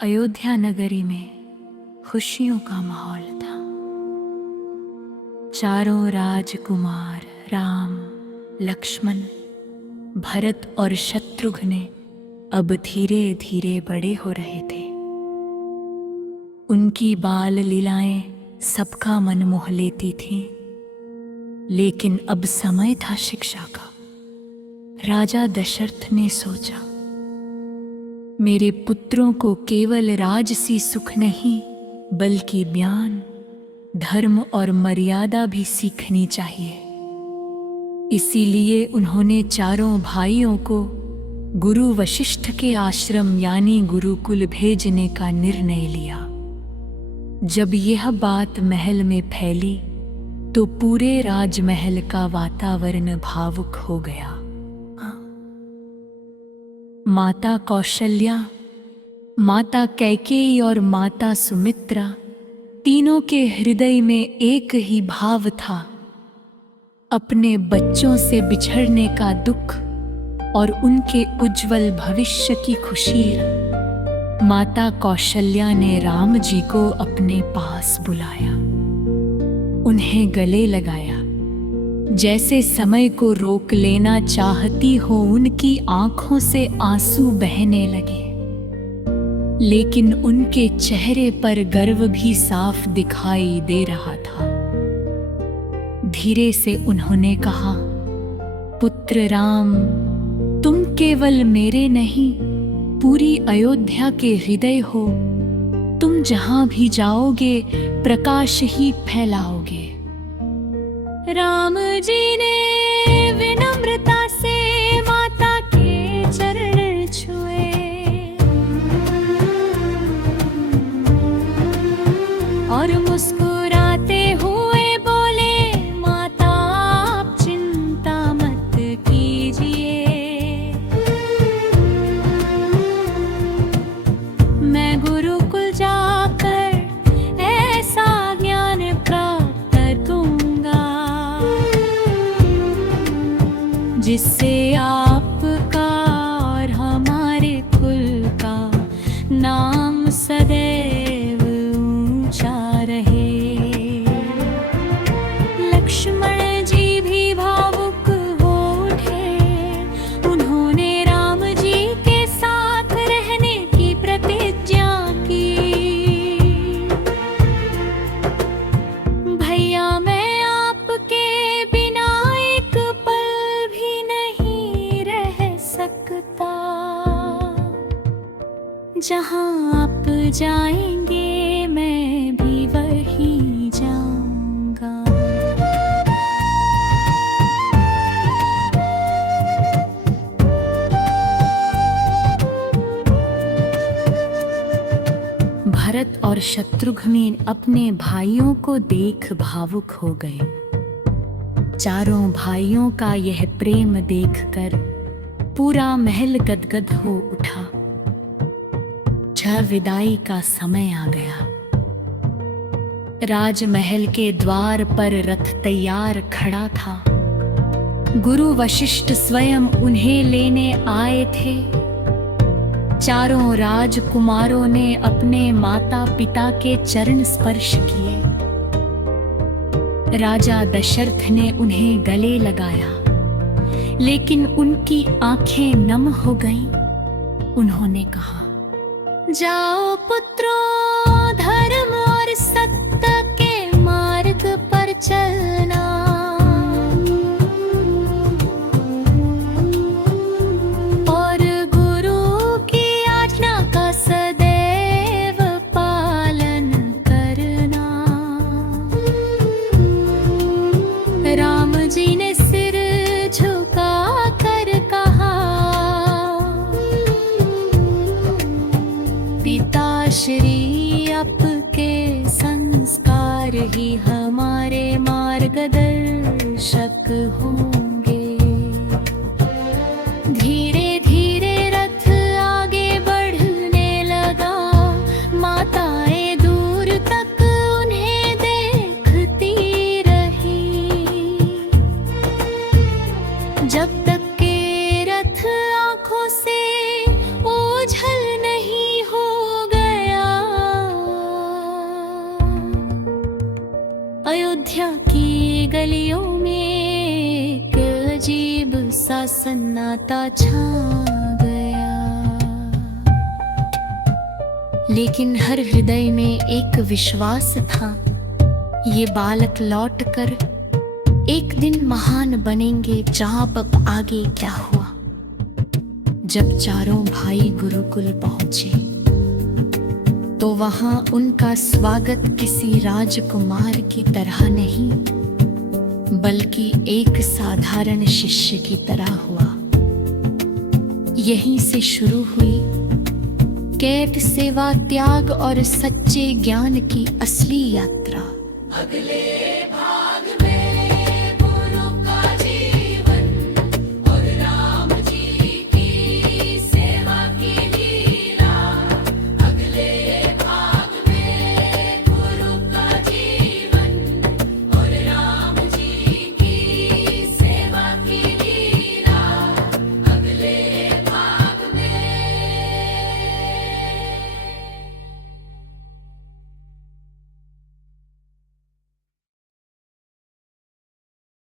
अयोध्या नगरी में खुशियों का माहौल था। चारों राजकुमार राम, लक्ष्मण, भरत और शत्रुघ्न अब धीरे धीरे बड़े हो रहे थे। उनकी बाल लीलाएं सबका मन मोह लेती थीं, लेकिन अब समय था शिक्षा का। राजा दशरथ ने सोचा, मेरे पुत्रों को केवल राजसी सुख नहीं बल्कि ज्ञान, धर्म और मर्यादा भी सीखनी चाहिए। इसीलिए उन्होंने चारों भाइयों को गुरु वशिष्ठ के आश्रम यानी गुरुकुल भेजने का निर्णय लिया। जब यह बात महल में फैली तो पूरे राजमहल का वातावरण भावुक हो गया। माता कौशल्या, माता कैकेयी और माता सुमित्रा तीनों के हृदय में एक ही भाव था, अपने बच्चों से बिछड़ने का दुख और उनके उज्जवल भविष्य की खुशी। माता कौशल्या ने राम जी को अपने पास बुलाया, उन्हें गले लगाया, जैसे समय को रोक लेना चाहती हो। उनकी आंखों से आंसू बहने लगे, लेकिन उनके चेहरे पर गर्व भी साफ दिखाई दे रहा था। धीरे से उन्होंने कहा, पुत्र राम, तुम केवल मेरे नहीं, पूरी अयोध्या के हृदय हो। तुम जहां भी जाओगे प्रकाश ही फैलाओगे। राम जी ने विनम्रता से माता के चरण छुए और मुस्कुराते हुए बोले, माता आप चिंता मत कीजिए, मैं गुरुकुल जाकर ऐसा ज्ञान प्राप्त करूंगा जिससे आपका और हमारे कुल का नाम सदैव ऊंचा रहे। लक्ष्मण जी भी भावुक हो उठे, उन्होंने राम जी के साथ रहने की प्रतिज्ञा की। भैया, मैं आपके बिना एक पल भी नहीं रह सकता, जहां आप जाएंगे मैं भी वहीं जाऊंगा। भरत और शत्रुघ्न अपने भाइयों को देख भावुक हो गए। चारों भाइयों का यह प्रेम देखकर पूरा महल गदगद हो उठा। विदाई का समय आ गया। राजमहल के द्वार पर रथ तैयार खड़ा था। गुरु वशिष्ठ स्वयं उन्हें लेने आए थे। चारों राजकुमारों ने अपने माता पिता के चरण स्पर्श किए। राजा दशरथ ने उन्हें गले लगाया, लेकिन उनकी आंखें नम हो गईं। उन्होंने कहा, जाओ पुत्रों, धर्म और सत्य के मार्ग पर चलना। और गुरु की आज्ञा का सदैव पालन करना। राम जी ने सिर झुका कर कहा, पिताश्री, आपके संस्कार ही हमारे मार्गदर्शक होंगे। धीरे धीरे रथ आगे बढ़ने लगा। माताएं दूर तक उन्हें देखती रही, जब तक के रथ आंखों से ओझल नहीं हो गए। अयोध्या की गलियों में एक अजीब सा सन्नाटा छा गया, लेकिन हर हृदय में एक विश्वास था, ये बालक लौटकर एक दिन महान बनेंगे। जहाँ अब आगे क्या हुआ। जब चारों भाई गुरुकुल पहुंचे तो वहां उनका स्वागत किसी राजकुमार की तरह नहीं, बल्कि एक साधारण शिष्य की तरह हुआ। यहीं से शुरू हुई कैट सेवा, त्याग और सच्चे ज्ञान की असली यात्रा। अगले भाग में